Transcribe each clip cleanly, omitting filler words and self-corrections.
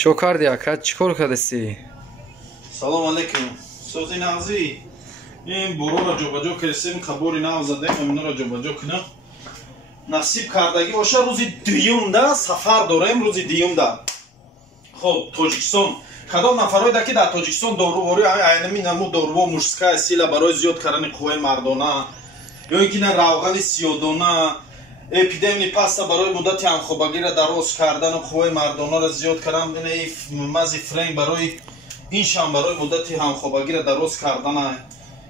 چو کردی اکا چیکار کردی؟ سلام علیکم. سوزی نازی. این برو را جابجا کردیم خبری نازده اینا را جابجا کنم. نصیب کردگی باشه روزی دیوم ده سفر داریم روزی دیوم ده. خب تاجیکستان کدام نفرای ده که در تاجیکستان داروواری اینمی نمو دارو مشسکای سیلا برای زیاد کردن قوه مردانه یا اینکه نه روغن سیادانه اپیدمی پاستا برای مدتی هم خوبگی را دراز کردن و قوه مردانه را زیاد کردن مزی فرنگ برای این شام برای مدتی هم خوبگی را دراز کردن.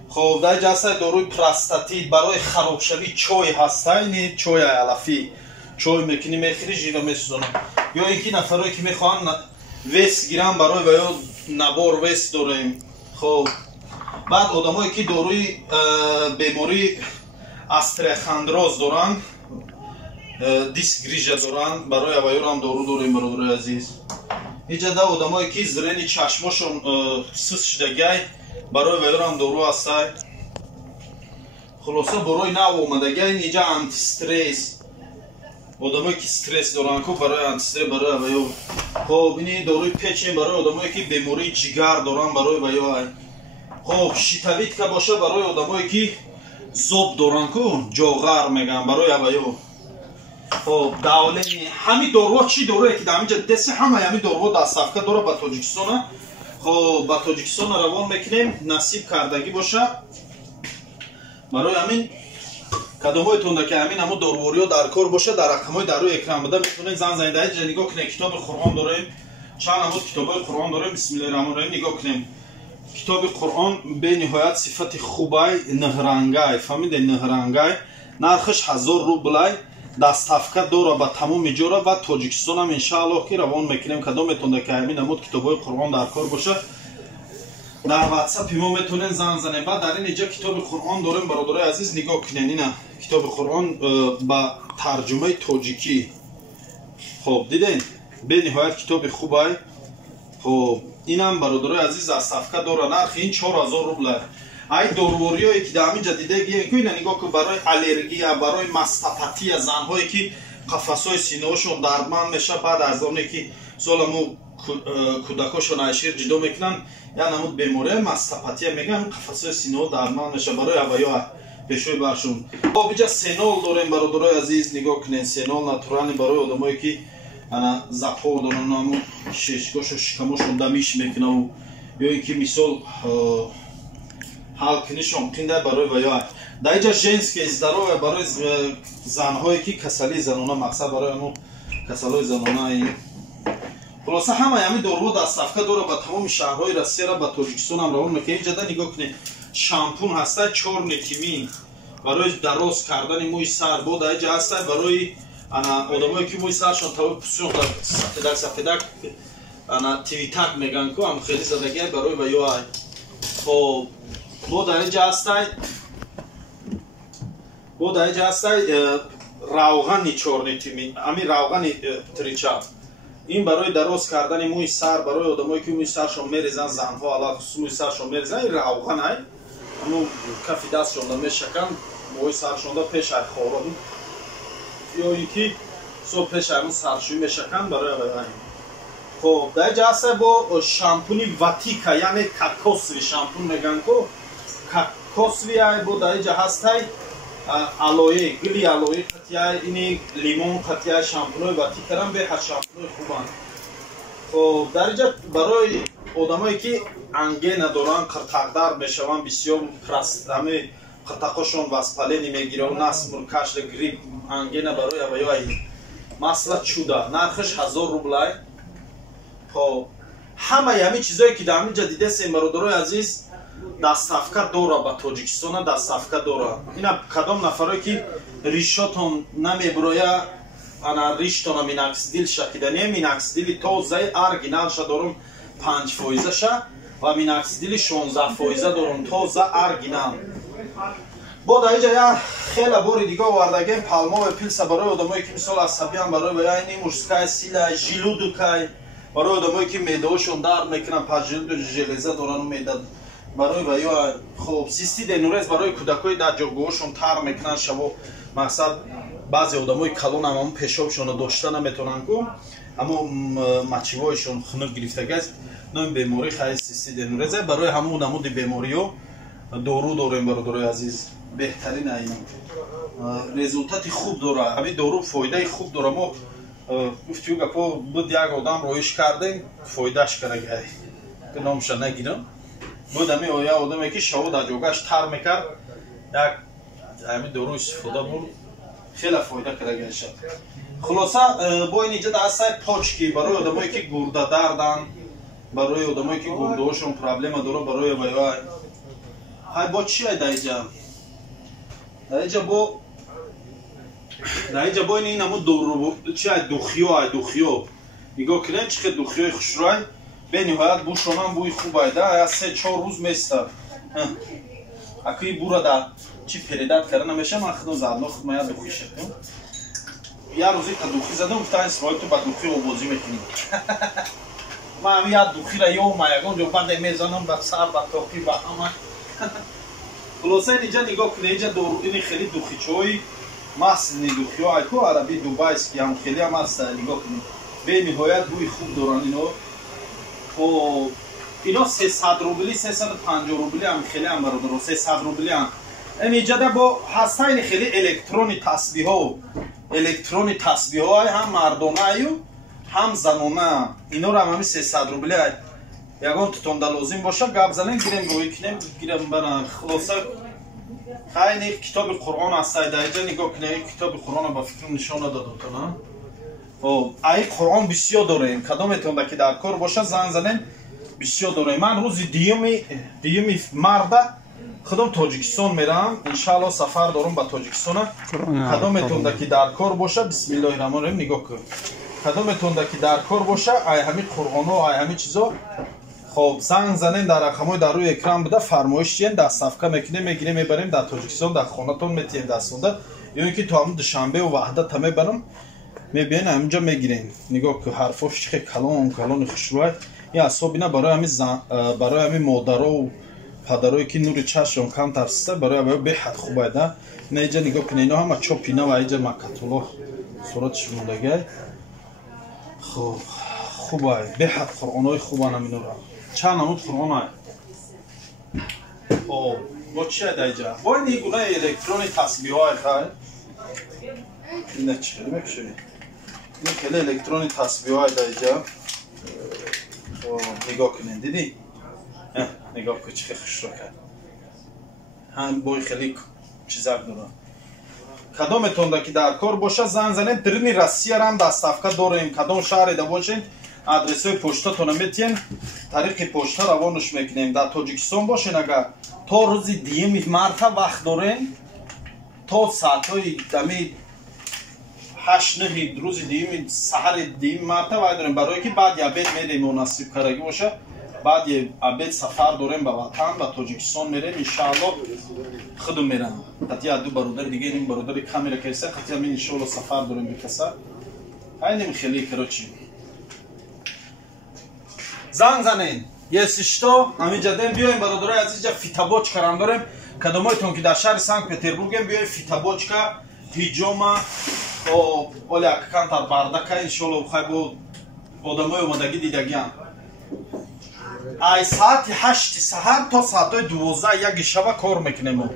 خب در جلسه داروی پراستاتیت برای خراب شوی چای هست این چای علفی چای میکنی میخوری ژیره میسوزونه یا اینکه نفرایی که میخوان ویس گیرن برای و یا نبار ویس داریم. خب بعد آدمایی که داروی بیماری استرخاندروز دارن دیسک گریژه دارن برای اوایور هم دارو داریم برادر عزیز. اینجا ده آدمایی که زرین چشماشون سوس شدگی برای اوایور هم دارو هستای. خلاصه برای نو اومدگی اینجا انتی استرس آدمایی که استرس دارن که برای انتی استرس برای اوایور. خب اینی داروی پچین برای آدمایی که بیماری جگر دارن برای اوایور. خب شیتویت که باشه برای آدمایی که زوب دارن که جاغر میگن برای اوایور. خب داولی همین دارو چی دارویی که در اینجا دست همه همین دارو دستافکه داره با تاجیکستان. خب با تاجیکستان روان میکنیم نصیب کردگی باشه برای همین کدامای تونده که همین همون دارووری ها در کار باشه در رقمای داروی اکرام بده میتونید زن زنده اینجا نگاه کنید. کتاب قرآن داریم چند همون کتابای قرآن داریم. بسم الله الرحمن الرحیم نگاه کنیم. کتاب قرآن به نهایت صفت خوبای نهرنگای فهمید نهرنگای نرخش 1000 روبل دستافکه داره با تمام جوره و تاجیکستان هم انشاءالله که روان میکنیم. کدام میتونه که همین همون کتابای قرآن در کار باشه در واتساپ ما میتونین زنگ زنیم. بعد در اینجا کتاب قرآن داریم برادرای عزیز نگاه کنین. اینا کتاب قرآن با ترجمه تاجیکی. خب دیدین به نهایت کتاب خوبه. خب اینم برادرای عزیز دستافکه داره نرخ این 4000 روبل. ای دارووریایی که در اینجا دیده گیرین نگاه که برای الرژی برای ماستاپاتی زنهایی که قفسای سینه‌شون دردمند میشه بعد از اونی که سالمو کودکاشون اشیر جدا میکنن یا نمود بیماری ماستاپاتی میگن قفسای سینه دردمند میشه برای اوایو پیشوی برشون. خب اینجا سینول داریم برادرای عزیز نگاه کنین. سینول ناتورالی برای آدمایی که انا زپور دارن نمو ششگاش و شکمشون دمیش میکنه و یا اینکه مثال حال کنیشون کنده برای ویاه. در اینجا ژنسکی ازدارو برای زنهایی که کسلی زنانه مقصد برای اونو کسلی زنانه. خلاصه همه همین دارو دستافکه داره با تمام شهرهای روسیه را با تاجیکستان هم روان میکنه. اینجا نگاه کنید شامپون هسته 4 نیتیمین برای دراز کردن موی سر. بود اینجا هسته برای آدمایی که موی سرشون تا پوسیون سفیدک تیویتک میگن که هم خیلی زدگی برای ویاه. خب بود اینجا هسته روغن 4 نیتیمین همین روغن تریچا این برای دراز کردن موی سر برای آدمایی که موی سرشون میریزن زنها علاوه خصوص موی سرشون میریزن این روغن های اونو کفی دستشون میشکن موی سرشون دا پیش های خورم یا اینکه صبح پیش های سرشوی میشکن برای اوه. خب در اینجا هسته با شامپونی واتیکا یعنی کاکوسوی شامپون میگن که کاکوسوی های با در اینجا هسته الوی گلی الوی قطعه اینی لیمون قطعه شامپونای واتی کردن به هر شامپونای خوبن. خب در اینجا برای آدمایی که انگینا دارن قرتقدار میشون بسیار پرست همه قرتقاشون واسپالینی میگیره و نس مرکش گریپ انگینا برای اوایای مثلا چودا نرخش 1000 روبل. خب همه همین چیزایی که در اینجا دیده سیم برادرای عزیز دستافکه داره با تاجیکستان دستافکه داره. اینا کدام نفرایی که ریشاتون نمیبرویا انا ریشتون میناکسیدیل شکیدنی میناکسیدیل تازه ارگینال شا دارم 5% شا و میناکسیدیل 16% دارم تازه ارگینال. با در اینجا یا خیلی باری دیگه وردگیم پالما و پیلسا برای آدمایی که مثال عصبیان برای و یا اینی مشسکای سیلا ژیلودوکای برای آدمایی که میدهشون درد میکنن پاژیلود ژلیزه دارن و میده برای و یا خب سیستی دنورز برای کودکای در جاگوهشون تر میکنن شبو مقصد بعضی آدمای کلون هم پیشابشون رو داشته نمیتونن که همون مچیوایشون خنک گرفتگی است نوع بیماری خیلی سیستم دنورزه برای همون نمود بیماری ها دارو داریم برادرای عزیز بهترین اینا результати خوب داره همین دارو فایده خوب داره ما گفتیم گپا بود یک آدم رویش کردیم فایدهش کرده که نامش نگیرم بود همین آدمی که شو در جوگش تر میکرد یک همین دارو استفاده بود خیلی فایده کرده شد خلاصه با این ایجاد از سای پاچکی برای آدمایی که گرده دردن برای آدمایی که گرده هاشون پرابلم داره برای وای های با چی های دایجا دایجا با این همون دورو چی های دوخیو نگاه کنین چقدر دوخیوی خوش رای به نهایت بو شونم بوی خوب هایده از 3-4 روز میسته اکی بورا در چی پریدت کرده نمیشه من خودم زدنا خود من یاد دوخی شدم یه روزی تا دوخی زدم گفتن اسرائیل تو با دوخی بازی میکنیم من همین یاد دوخی را یه مایگان جو بعد میزنم با سر با توقی با همه خلاصه اینجا نگاه کنه اینجا این خیلی دوخی چوی ماست دوخی های کو عربی دوبای است که هم خیلی هم هست نگاه کنید به نهایت بوی خوب دارن اینا 300 روبلی 350 روبلی هم خیلی هم برادر 300 روبلی هم اینجا با هستن خیلی الکترونی تسبیح های هم مردانه هم زنانه اینا رو هم 300 روبلی یگان تو تونده لازم باشه گپ زنیم گیریم روی کنیم گیریم برن خلاصه خیلی کتاب قرآن از سایده نگاه کنیم کتاب قرآن با فکر نشانه داده کنم ای قرآن بسیار داریم کدامتون که در کار باشه زنگ زنیم بسیار داریم من روز دیومی مرده خودم تاجیکستان میرم انشالله سفر دارم به تاجیکستان کدامتون که در کار باشه بسم الله الرحمن الرحیم نگاه کن کدامتون که در کار باشه ای همین قرآن ها ای همین چیزا خب زنگ زنین در رقمای در روی اکران بده فرمایش چین در صفحه میکنیم میگیریم میبریم در تاجیکستان در خانه‌تون میتیم دستونده یا اینکه تا هم دوشنبه و وحدت هم میبرم میبینیم همینجا میگیریم نگاه که حرفاش چه کلان خوشروای این اصاب اینا برای همین مادرها و پدرایی که نور چشم کم ترسیده برای همین به حد خوبه ده نه اینجا نگاه کنه اینا همه چوب اینا و اینجا مکتولا صورتش موندگه خب خوبه به حد قرآنای خوبه نمینا را چند نمود قرآن های با چی ده اینجا با این گونه الکترونی تسبیح های خواهی اینه چی خیلی میکشونی این خیلی الکترونی تسبیح های ده اینجا نگاه کنین دیدی؟ نگاه کن چه خوش رو کرد هم بای خیلی چیزک داره کدامتون که در کار باشه زنگ زنین ترین روسیه را هم دستافکه داریم کدام شهر ده باشین آدرس های پشتتون میتین طریق پشت روانش میکنیم در تاجیکستان باشین اگر تا روز دیم مرتا وقت دارین تا ساعت های دمی 8-9 روز دیم سحر دیم مرتا وقت داریم برای که بعد عبید میریم مناسب کرگی باشه بعد عبید سفر داریم به وطن به تاجیکستان میریم انشاءالله خودم میرم حتی دو برادر دیگه این برادر کامیرا کیسه حتی همین انشاءالله سفر داریم بکسه اینم خیلی کراچی زنگ زنین یه سشتا همینجا دیم بیایم برادرای عزیز فیتاباچ کرم داریم کدامایتون که در شهر سنت پتربورگ بیایم فیتاباچکا پیجاما اولی اککان تر بردکا انشاءالله بخوای با آدمای اومدگی دیدگیان ای ساعت 8 سحر تا ساعت 12 یک شب کار میکنیم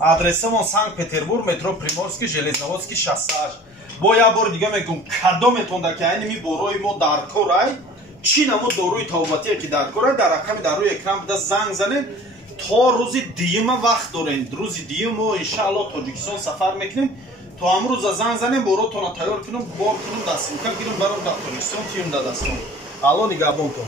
آدرسمون سنت پتربورگ مترو پریمورسکی ژلезноводسکی 68 با یه بار دیگه میگم کدامتون که این می برای ما در کار چی نمو داروی توبتی که در کار در رقم در روی اکران بده زنگ زنین تا روز دیم وقت دارین روز دیم و انشاءالله تاجیکستان سفر میکنیم تا امروز زنگ زنین براتون تیار کنم بار کنم دستم گیرم برام در تاجیکستان تیم دادستم الان نگهبانتون